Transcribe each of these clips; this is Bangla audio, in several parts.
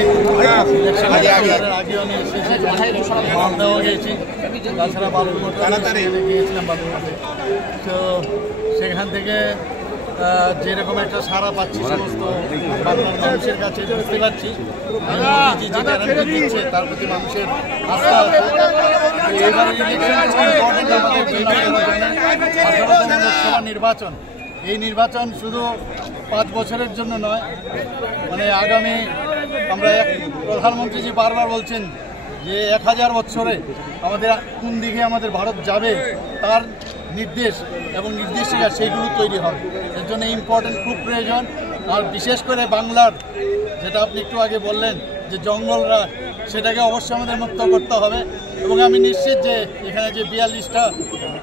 এসেছি, আগে আমি এসেছি, মালদাও গিয়েছি, তাছাড়া বালুরঘাটে গিয়েছিলাম বালুরঘাটে। তো সেখান থেকে যেরকম একটা সাড়া পাচ্ছি সমস্ত বাংলার মানুষের কাছে বুঝতে পারছি মোদিজি যে গ্যারান্টি দিচ্ছে তার প্রতি মানুষের আস্থা আছে। এবারে লোকসভা নির্বাচন, এই নির্বাচন শুধু 5 বছরের জন্য নয়, মানে আগামী আমরা প্রধানমন্ত্রীজি বারবার বলছেন যে 1000 বছরে আমাদের কোন দিকে আমাদের ভারত যাবে তার নির্দেশ এবং নির্দেশিকা সেইগুলো তৈরি হবে। এর জন্য ইম্পর্টেন্ট খুব প্রয়োজন। আর বিশেষ করে বাংলার যেটা আপনি একটু আগে বললেন যে জঙ্গলরা, সেটাকে অবশ্যই আমাদের মুক্ত করতে হবে। এবং আমি নিশ্চিত যে এখানে যে 42টা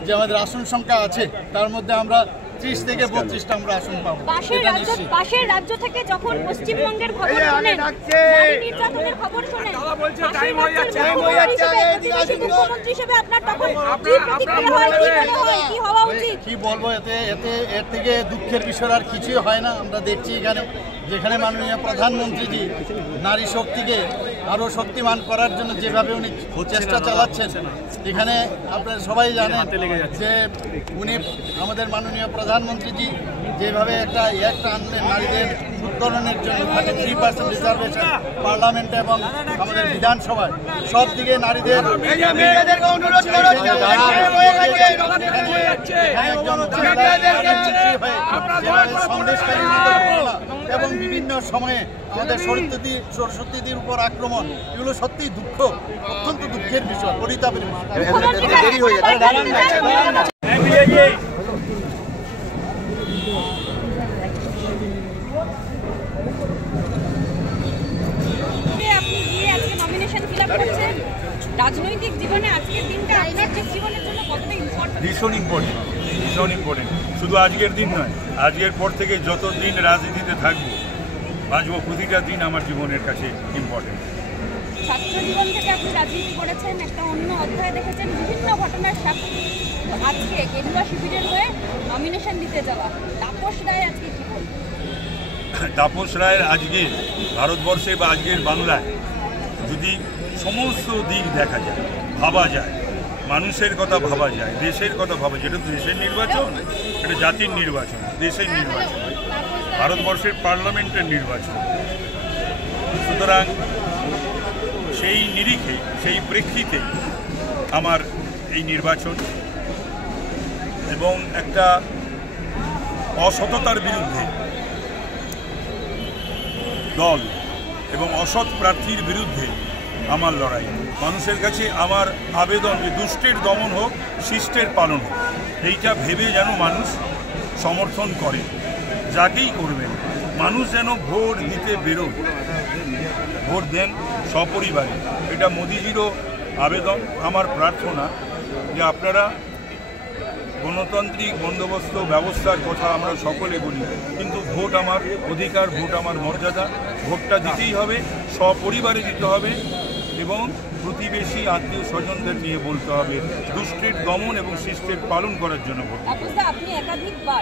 যে আমাদের আসন সংখ্যা আছে তার মধ্যে আমরা 30 থেকে 32টা আমরা আসন পাবো। পাশের রাজ্য থেকে যখন পশ্চিমবঙ্গের খবর শোনেন, নারী নির্যাতনের খবর শোনেন, মুখ্যমন্ত্রী হিসেবে আপনার তখন কি প্রতিক্রিয়া হয়, কি হওয়া উচিত? কি বলবো, এর থেকে দুঃখের বিষয় আর কিছুই হয় না। আমরা দেখছি এখানে যেখানে মাননীয় প্রধানমন্ত্রীজি নারী শক্তিকে আরও শক্তিমান করার জন্য যেভাবে উনি চেষ্টা চালাচ্ছেন, এখানে আপনারা সবাই জানেন যে উনি আমাদের মাননীয় প্রধানমন্ত্রীজি যেভাবে একটা আনলেন নারীদের উত্তরণের জন্য 33% রিজার্ভেশন পার্লামেন্টে এবং আমাদের বিধানসভায় সব দিকে নারীদের এবং বিভিন্ন সময়ে আমাদের সরস্বতীদের উপর আক্রমণ, এগুলো সত্যি অত্যন্ত দুঃখের বিষয়, পরিতাপের বিষয়। রাজনৈতিক জীবনে আজকের দিনটা আপনার জীবনের জন্য কতটা ইম্পর্টেন্ট? ভীষণ ইম্পর্টেন্ট। শুধু আজকের দিন নয়, আজকের পর থেকে যত দিন রাজনীতিতে থাকবো বাঁচবো, প্রতিটা দিন আমার জীবনের কাছে ইম্পর্টেন্ট। ছাত্র জীবন থেকে আপনি রাজনীতি করেছেন, একটা অন্য অধ্যায় দেখেছেন, বিভিন্ন ঘটনার সাক্ষী। আজকে গেরুয়া শিবিরের হয়ে নমিনেশন দিতে যাওয়া তাপস রায়, আজকে কি বলবেন? তাপস রায়ের আজকে ভারতবর্ষে বা আজকের বাংলায় যদি সমস্ত দিক দেখা যায়, ভাবা যায়, মানুষের কথা ভাবা যায়, দেশের কথা ভাবা যায়, এটা দেশের নির্বাচন, এটা জাতির নির্বাচন, দেশের নির্বাচন, ভারতবর্ষের পার্লামেন্টের নির্বাচন। সুতরাং সেই নিরিখে, সেই প্রেক্ষিতে আমার এই নির্বাচন এবং একটা অসততার বিরুদ্ধে দল এবং অসৎ প্রার্থীর বিরুদ্ধে আমার লড়াই। মানুষের কাছে আমার আবেদন যে দুষ্টের দমন হোক, শিষ্টের পালন হোক, এইটা ভেবে যেন মানুষ সমর্থন করে, যাকেই করবেন মানুষ যেন ভোট দিতে বেরোন, ভোট দেন সপরিবারে। এটা মোদিজিরও আবেদন, আমার প্রার্থনা যে আপনারা গণতান্ত্রিক বন্দোবস্ত ব্যবস্থার কথা আমরা সকলে বলি, কিন্তু ভোট আমার অধিকার, ভোট আমার মর্যাদা, ভোটটা দিতেই হবে, সপরিবারে দিতে হবে এবং প্রতিবেশী আত্মীয় স্বজনদের নিয়ে বলতে হবে, দুষ্টের দমন এবং শিষ্টের পালন করার জন্য ভোট। আপনি একাধিকবার